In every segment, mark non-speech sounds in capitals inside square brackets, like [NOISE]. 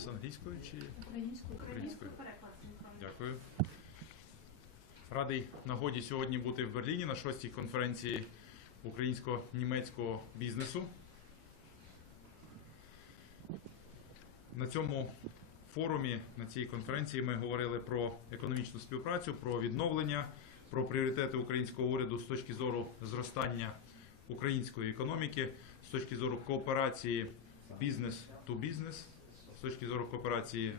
нас англійською чи Українською. Українською. переклад. Дякую. Радий нагоді сьогодні бути в Берліні на шостій конференції українсько-німецького бізнесу. На цьому форумі, на цій конференції ми говорили про економічну співпрацю, про відновлення, про пріоритети українського уряду з точки зору зростання української економіки, з точки зору кооперації бізнес to бізнес, з точки зору кооперації е,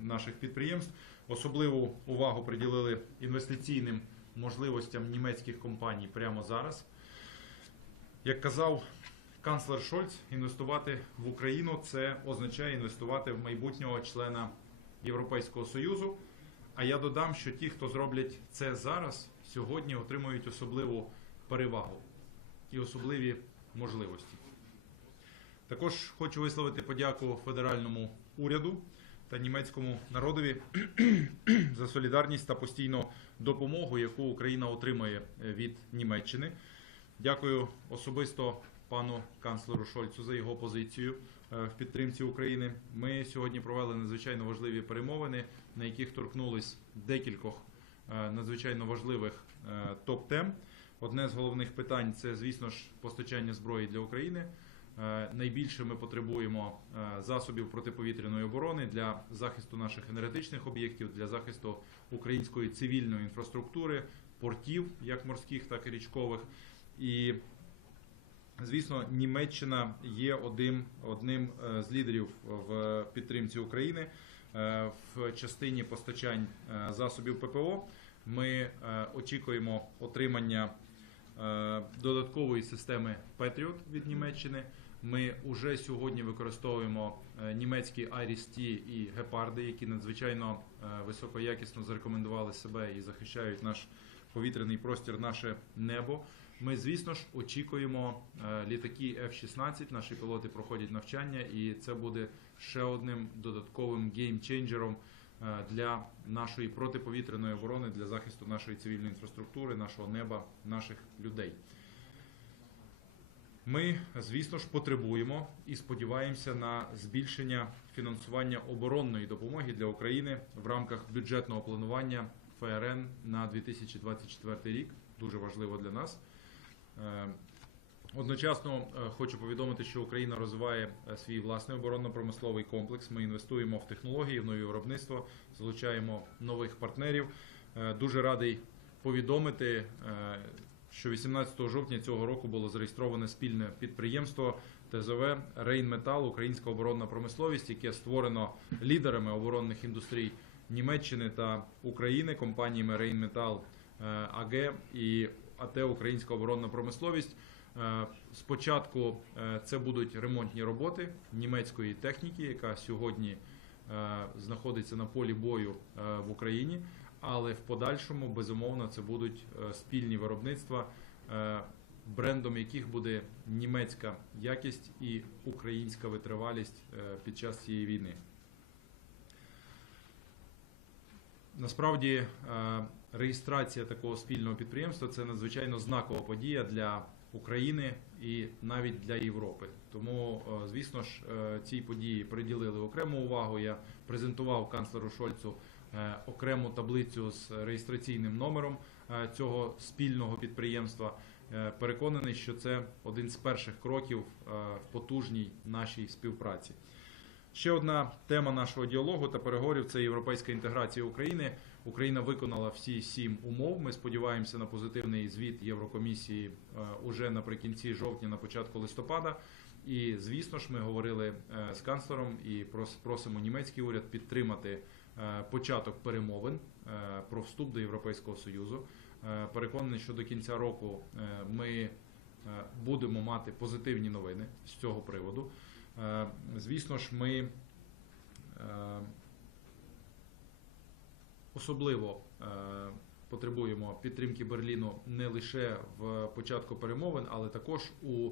наших підприємств. Особливу увагу приділили інвестиційним можливостям німецьких компаній прямо зараз. Як казав канцлер Шольц, інвестувати в Україну це означає інвестувати в майбутнього члена Європейського Союзу. А я додам, що ті, хто зроблять це зараз, сьогодні отримують особливу перевагу і особливі можливості. Також хочу висловити подяку федеральному уряду та німецькому народові [CLEARS THROAT] за солідарність та постійну допомогу, яку Україна отримує від Німеччини. Дякую особисто пану канцлеру Шольцу за його позицію е, в підтримці України. Ми сьогодні провели надзвичайно важливі перемовини, на яких торкнулись декількох е, надзвичайно важливих е, топ-тем. Одне з головних питань це, звісно ж, постачання зброї для України. Е, Найбільше ми потребуємо е, засобів протиповітряної оборони для захисту наших енергетичних об'єктів, для захисту української цивільної інфраструктури, портів, як морських, так і річкових. І Звісно, Німеччина є одним, одним е, з лідерів в підтримці України в частині постачань засобів ППО. Ми очікуємо отримання додаткової системи Patriot від Німеччини. Ми вже сьогодні використовуємо е, німецькі IRIS-T і гепарди, які надзвичайно е, високоякісно зарекомендували себе і захищають наш повітряний простір, наше небо. Ми, звісно ж, очікуємо е, літаки F-16. Наші пілоти проходять навчання, і це буде ще одним додатковим геймченджером для нашої протиповітряної оборони, для захисту нашої цивільної інфраструктури, нашого неба, наших людей. Ми, звісно ж, потребуємо і сподіваємося на збільшення фінансування оборонної допомоги для України в рамках бюджетного планування ФРН на 2024 рік. Дуже важливо для нас. Е, Одночасно е, хочу повідомити, що Україна розвиває е, свій власний оборонно-промисловий комплекс. Ми інвестуємо в технології, в нові виробництво, залучаємо нових партнерів. Дуже радий повідомити, що 18 жовтня цього року було зареєстроване спільне підприємство ТЗВ Рейнметал, Українська оборонна промисловість, яке створено лідерами оборонних індустрій Німеччини та України, компаніями Рейнметал АГ і АТ Українська оборонна промисловість. Е, Спочатку е, це будуть ремонтні роботи німецької техніки, яка сьогодні е, знаходиться на полі бою е, в Україні, але в подальшому, безумовно, це будуть е, спільні виробництва, е, брендом яких буде німецька якість і українська витривалість е, під час цієї війни. Насправді реєстрація такого спільного підприємства це надзвичайно знакова подія для України і навіть для Європи. Тому, звісно ж, цій події приділили окрему увагу. Я презентував канцлеру Шольцу окрему таблицю з реєстраційним номером е, цього спільного підприємства. Е, Переконаний, що це один з перших кроків е, в потужній нашій співпраці. Ще одна тема нашого діалогу та переговорів це європейська інтеграція України. Україна виконала всі сім умов. Ми сподіваємося на позитивний звіт Єврокомісії е, уже наприкінці жовтня, на початку листопада. І звісно ж, ми говорили е, з канцлером і прос- просимо німецький уряд підтримати е, початок перемовин е, про вступ до Європейського Союзу. Переконаний, що до кінця року ми будемо мати позитивні новини з цього приводу. Звісно ж, ми особливо потребуємо підтримки Берліну не лише в початку перемовин, але також у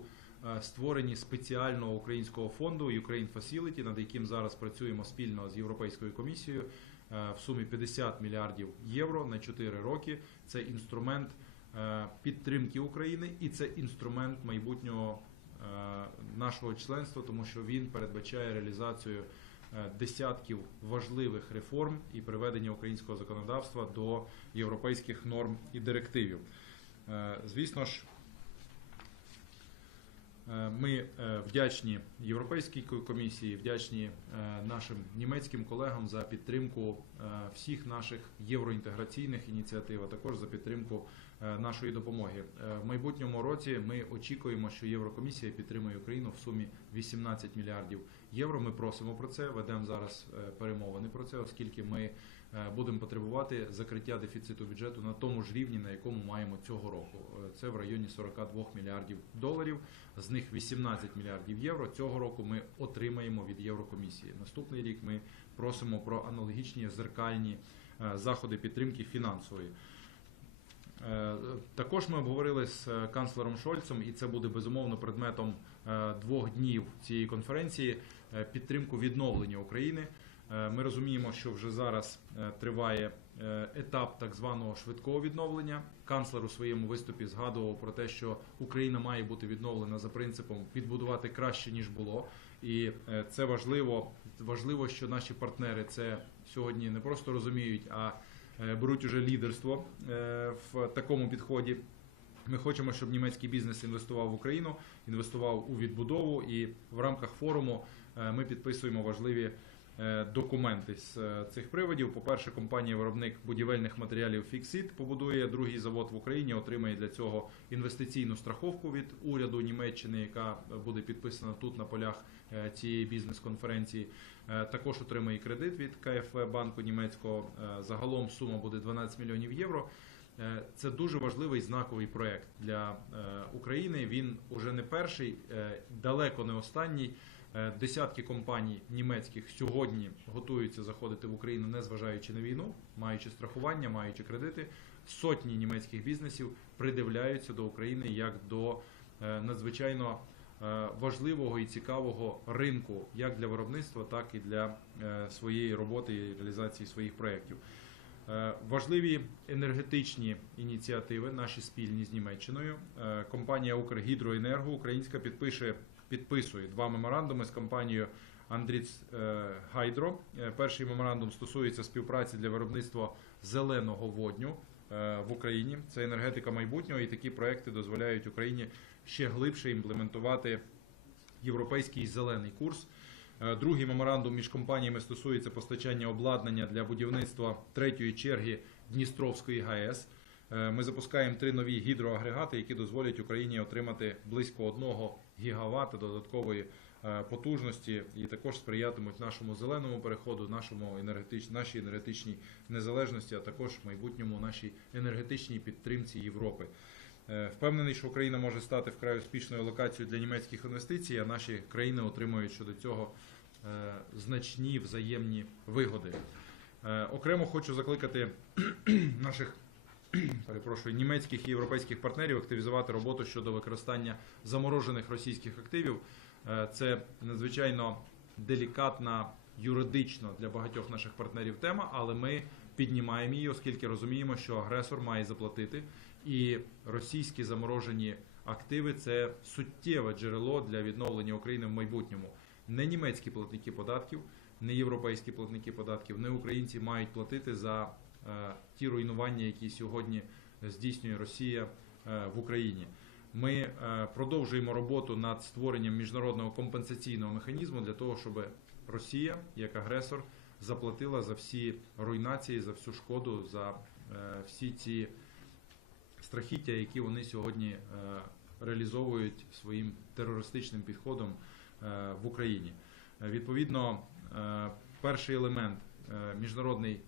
створенні спеціального українського фонду Ukraine Facility, над яким зараз працюємо спільно з Європейською комісією е, в сумі 50 мільярдів євро на 4 роки. Це інструмент е, підтримки України і це інструмент майбутнього е, нашого членства, тому що він передбачає реалізацію е, десятків важливих реформ і приведення українського законодавства до європейських норм і директивів. Е, Звісно ж, Е, Ми е, вдячні Європейській комісії, вдячні е, нашим німецьким колегам за підтримку е, всіх наших євроінтеграційних ініціатив, а також за підтримку е, нашої допомоги. Е, В майбутньому році ми очікуємо, що Єврокомісія підтримує Україну в сумі 18 мільярдів євро. Ми просимо про це, ведемо зараз е, перемовини про це, оскільки ми е, будемо потребувати закриття дефіциту бюджету на тому ж рівні, на якому маємо цього року. Е, Це в районі 42 мільярдів доларів. З них 18 мільярдів євро. Цього року ми отримаємо від Єврокомісії. Наступний рік ми просимо про аналогічні зеркальні заходи підтримки фінансової. Також ми обговорили з канцлером Шольцем, і це буде безумовно предметом двох днів цієї конференції підтримку відновлення України. Е, Ми розуміємо, що вже зараз е, триває е, етап так званого швидкого відновлення. Канцлер у своєму виступі згадував про те, що Україна має бути відновлена за принципом відбудувати краще ніж було. І е, це важливо. Важливо, що наші партнери це сьогодні не просто розуміють, а е, беруть уже лідерство е, в такому підході. Ми хочемо, щоб німецький бізнес інвестував в Україну, інвестував у відбудову, і в рамках форуму е, ми підписуємо важливі е, документи з е, цих приводів. По-перше, компанія-виробник будівельних матеріалів Fixit побудує другий завод в Україні, отримає для цього інвестиційну страховку від уряду Німеччини, яка буде підписана тут на полях е, цієї бізнес-конференції. Е, Також отримає кредит від КФВ банку німецького. Е, Загалом сума буде 12 мільйонів євро. Е, Це дуже важливий знаковий проект для е, України. Він уже не перший, е, далеко не останній. Е, Десятки компаній німецьких сьогодні готуються заходити в Україну, незважаючи на війну, маючи страхування, маючи кредити. Сотні німецьких бізнесів придивляються до України як до е, надзвичайно е, важливого і цікавого ринку, як для виробництва, так і для своєї роботи і реалізації своїх проєктів. Важливі енергетичні ініціативи, наші спільні з Німеччиною. Компанія Укргідроенерго українська підпише підписує два меморандуми з компанією Андріц е, Гайдро. Е, Перший меморандум стосується співпраці для виробництва зеленого водню е, в Україні. Це енергетика майбутнього, і такі проекти дозволяють Україні ще глибше імплементувати європейський зелений курс. Е, Другий меморандум між компаніями стосується постачання обладнання для будівництва третьої черги Дністровської ГАЕС. Е, Ми запускаємо три нові гідроагрегати, які дозволять Україні отримати близько 1 гігавата додаткової е, потужності і також сприятимуть нашому зеленому переходу, нашому енергетич... нашій енергетичній незалежності, а також майбутньому нашій енергетичній підтримці Європи. Е, Впевнений, що Україна може стати вкрай успішною локацією для німецьких інвестицій, а наші країни отримують щодо цього е, значні взаємні вигоди. Окремо хочу закликати [CLEARS THROAT] наших [CLEARS THROAT] перепрошую, німецьких і європейських партнерів активізувати роботу щодо використання заморожених російських активів. Е, Це надзвичайно делікатна юридично для багатьох наших партнерів тема, але ми піднімаємо її, оскільки розуміємо, що агресор має заплатити, і російські заморожені активи це суттєве джерело для відновлення України в майбутньому. Не німецькі платники податків, не європейські платники податків, не українці мають платити за ті руйнування, які сьогодні здійснює Росія е, в Україні. Ми е, продовжуємо роботу над створенням міжнародного компенсаційного механізму для того, щоб Росія як агресор заплатила за всі руйнації, за всю шкоду, за е, всі ці страхіття, які вони сьогодні е, реалізовують своїм терористичним підходом е, в Україні. Е, Відповідно, е, перший елемент е, міжнародний е,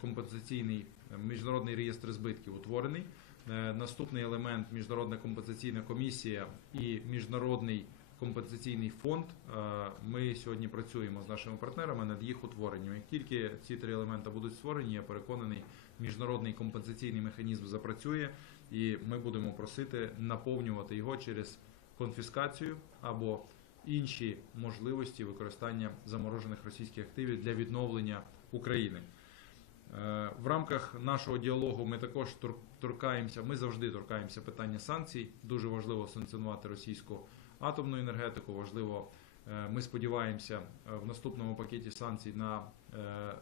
компенсаційний е, міжнародний реєстр збитків утворений. Е, Наступний елемент міжнародна компенсаційна комісія і міжнародний компенсаційний фонд. Е, Ми сьогодні працюємо з нашими партнерами над їх утворенням. Як тільки ці три елементи будуть створені, я переконаний, міжнародний компенсаційний механізм запрацює, і ми будемо просити наповнювати його через конфіскацію або інші можливості використання заморожених російських активів для відновлення України. Е, В рамках нашого діалогу ми також торкаємося. Ми завжди торкаємося питання санкцій. Дуже важливо санкціонувати російську атомну енергетику. Важливо Е, Ми сподіваємося е, в наступному пакеті санкцій на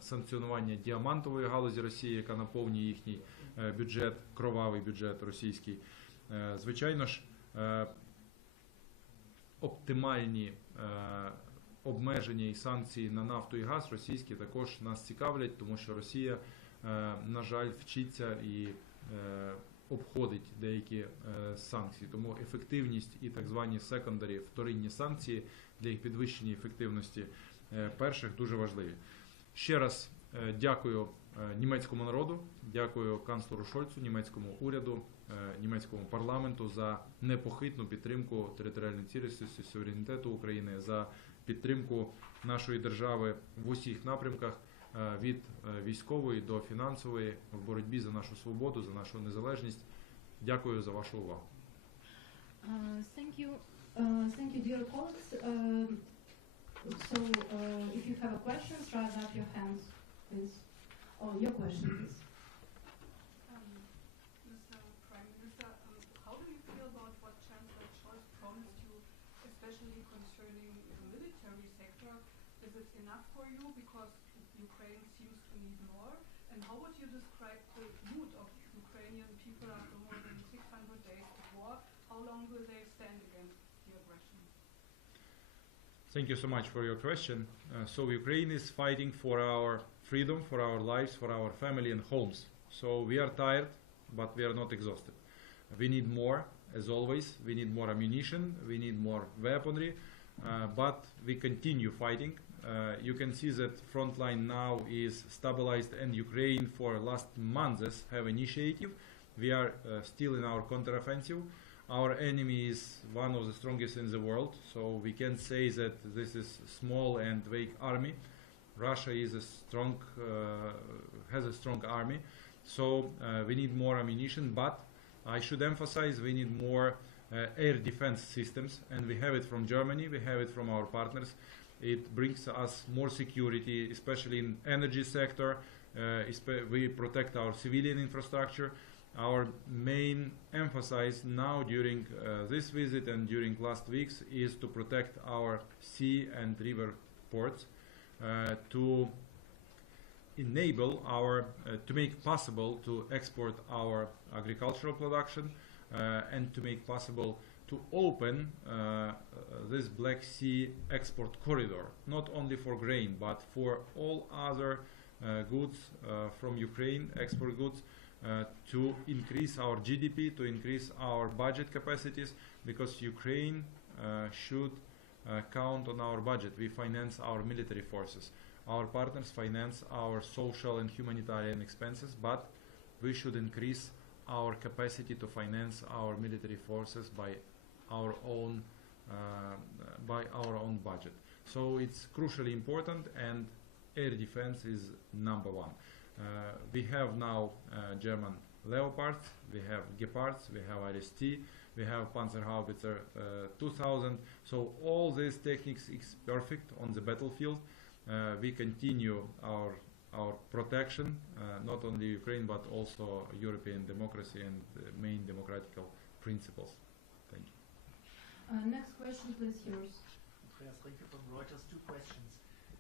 санкціонування діамантової галузі Росії, яка наповнює їхній бюджет, кровавий бюджет російський. Звичайно ж, оптимальні обмеження і санкції на нафту і газ російські також нас цікавлять, тому що Росія, е, на жаль, вчиться і е, обходить деякі е, санкції. Тому ефективність і так звані секондарі, вторинні санкції для їх підвищення ефективності перших дуже важливі. Ще раз дякую німецькому народу, дякую канцлеру Шольцу, німецькому уряду, німецькому парламенту за непохитну підтримку територіальної цілісності, суверенітету України, за підтримку нашої держави в усіх напрямках е, від е, військової до фінансової в боротьбі за нашу свободу, за нашу незалежність. Дякую за вашу увагу. Uh, Thank you, Uh, thank you, dear colleagues. So uh, please. Especially concerning the military sector? Is it enough for you because Ukraine seems to need more? And how would you describe the mood of Ukrainian people after more than 600 days of war? How long will they stand against the aggression? Thank you so much for your question. Uh, so Ukraine is fighting for our freedom, for our lives, for our family and homes. So we are tired, but we are not exhausted. We need more, as always. We need more ammunition. We need more weaponry, uh, but we continue fighting. Uh, you can see that front line now is stabilized, and Ukraine for last months have initiative. We are uh, still in our counteroffensive. Our enemy is one of the strongest in the world, so we can say that this is small and weak army. Russia is a strong, uh, has a strong army, so uh, we need more ammunition. But I should emphasize we need more uh, air defense systems, and we have it from Germany. We have it from our partners. It brings us more security, especially in energy sector. Uh, we protect our civilian infrastructure our main emphasis now during uh, this visit and during last weeks is to protect our sea and river ports uh, to enable our uh, to make possible to export our agricultural production uh, and to make possible to open uh, uh, this Black Sea export corridor not only for grain but for all other uh, goods uh, from Ukraine export goods to increase our GDP, to increase our budget capacities, because Ukraine should count on our budget. We finance our military forces. Our partners finance our social and humanitarian expenses, but we should increase our capacity to finance our military forces by our own uh, by our own budget. So it's crucially important, and air defense is number one. Uh, we have now uh, German Leopards, we have Gepards, we have RST, we have Panzerhaubitzer uh, 2000. So all these techniques is perfect on the battlefield. Uh, we continue our our protection, uh, not only Ukraine but also European democracy and uh, main democratical principles. Thank you. Uh, Next question, please, yours. Andreas Rinke from Reuters. Two questions.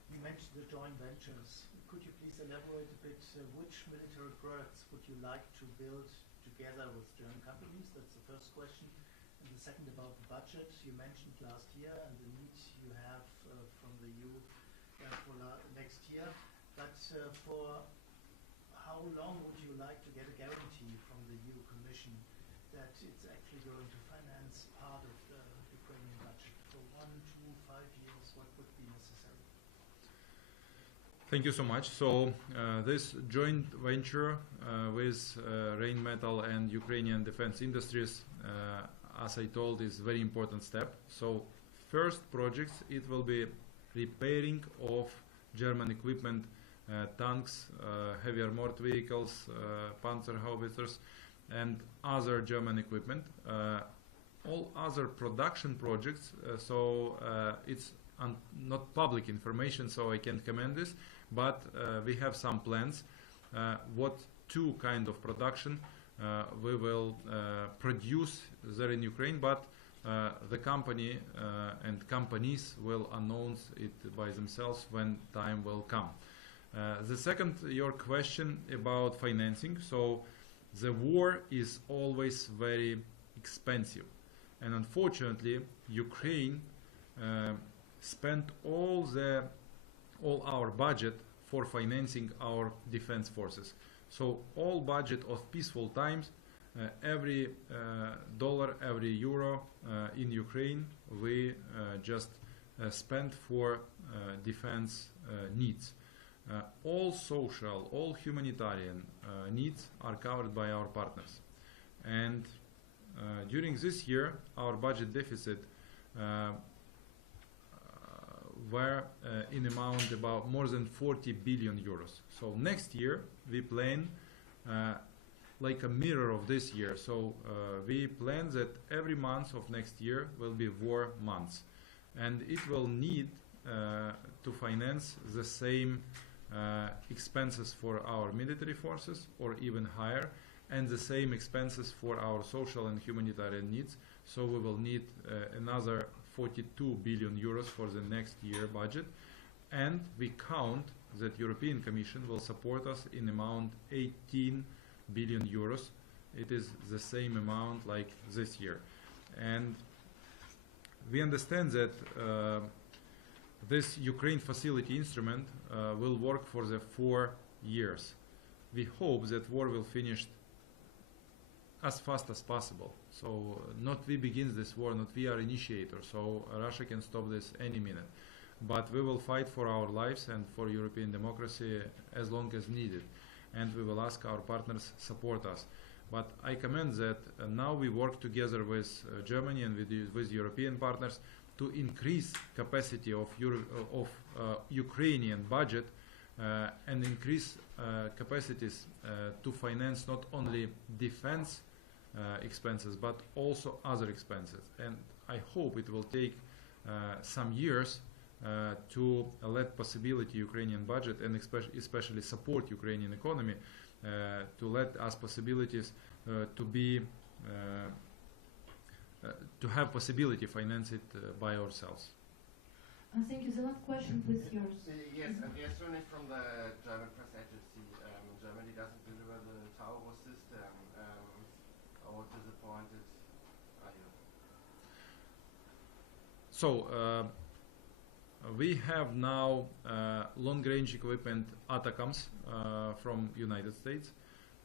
You mentioned the joint ventures. Could you please elaborate a bit uh, which military products would you like to build together with German companies? That's the first question. And the second about the budget. You mentioned last year and the need you have uh, from the EU for next year. But uh, for how long would you like to get a guarantee from the EU Commission that it's actually going to finance part of the Ukrainian budget? For one, two, five years, what would be necessary? Thank you so much. So uh, this joint venture uh, with uh, Rheinmetall and Ukrainian defense industries, as I told, is very important step. So first projects, it will be repairing of German equipment, uh, tanks, uh, heavy armored vehicles, uh, panzer howitzers, and other German equipment. Uh, all other production projects, uh, so uh, it's not public information, so I can't comment this but we have some plans what two kind of production we will produce there in Ukraine but the company uh, and companies will announce it by themselves when time will come. Uh, the second, your question about financing. So, the war is always very expensive, and unfortunately, Ukraine uh, spent all the all our budget for financing our defense forces. So all budget of peaceful times, uh, every uh, dollar, every euro uh, in Ukraine, we uh, just uh, spent for uh, defense uh, needs. Uh, all social, all humanitarian uh, needs are covered by our partners. And uh, during this year, our budget deficit uh, were uh, in amount about more than 40 billion euros. So next year we plan uh, like a mirror of this year. So uh, we plan that every month of next year will be war months, and it will need uh, to finance the same uh, expenses for our military forces or even higher, and the same expenses for our social and humanitarian needs. So we will need uh, another 42 billion euros for the next year budget, and we count that European Commission will support us in amount 18 billion euros. It is the same amount like this year, and we understand that uh, this Ukraine facility instrument uh, will work for the four years. We hope that war will finish as fast as possible. So not we begins this war, not we are initiator. So Russia can stop this any minute. But we will fight for our lives and for European democracy as long as needed. And we will ask our partners support us. But I commend that uh, now we work together with uh, Germany and with, with European partners to increase capacity of, Euro- uh, of uh, Ukrainian budget uh, and increase capacities to finance not only defense expenses but also other expenses. And I hope it will take some years to uh, let possibility Ukrainian budget and especially, especially support Ukrainian economy uh, to let us possibilities uh, to be uh, uh, to have possibility finance it uh, by ourselves. Uh, thank you. The last question, please, yours. Uh, Yes, Andreas Schönig from the German press agency. Um, Germany doesn't deliver the Taurus system. Um, how disappointed are you? So uh, we have now uh, long-range equipment ATACMS uh, from United States.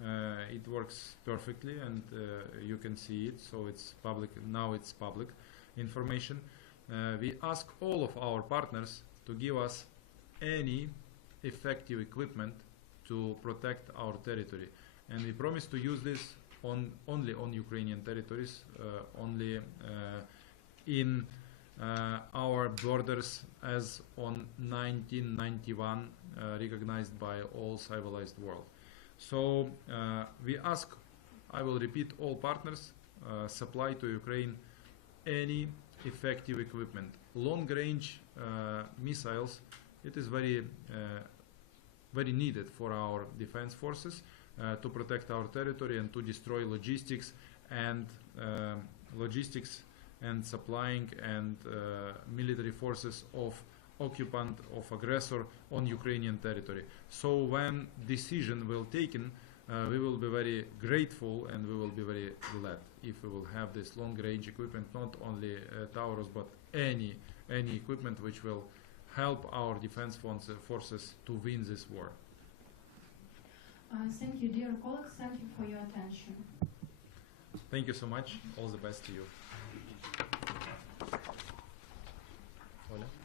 Uh, it works perfectly, and you can see it. So it's public now. It's public information. We ask all of our partners to give us any effective equipment to protect our territory, and we promise to use this on only on Ukrainian territories, uh, only uh, in our borders as on 1991 uh, recognized by all civilized world. So uh, we ask, I will repeat, all partners uh, supply to Ukraine any effective equipment. Long range uh, missiles, it is very, uh, very needed for our defense forces uh, to protect our territory and to destroy logistics and uh, logistics and supplying and uh, military forces of occupant of aggressor on Ukrainian territory. So when decision will taken, uh, we will be very grateful and we will be very glad if we will have this long range equipment, not only uh, Taurus but any any equipment which will help our defense forces to win this war. Uh, thank you, dear colleagues. Thank you for your attention. Thank you so much. All the best to you. Hola.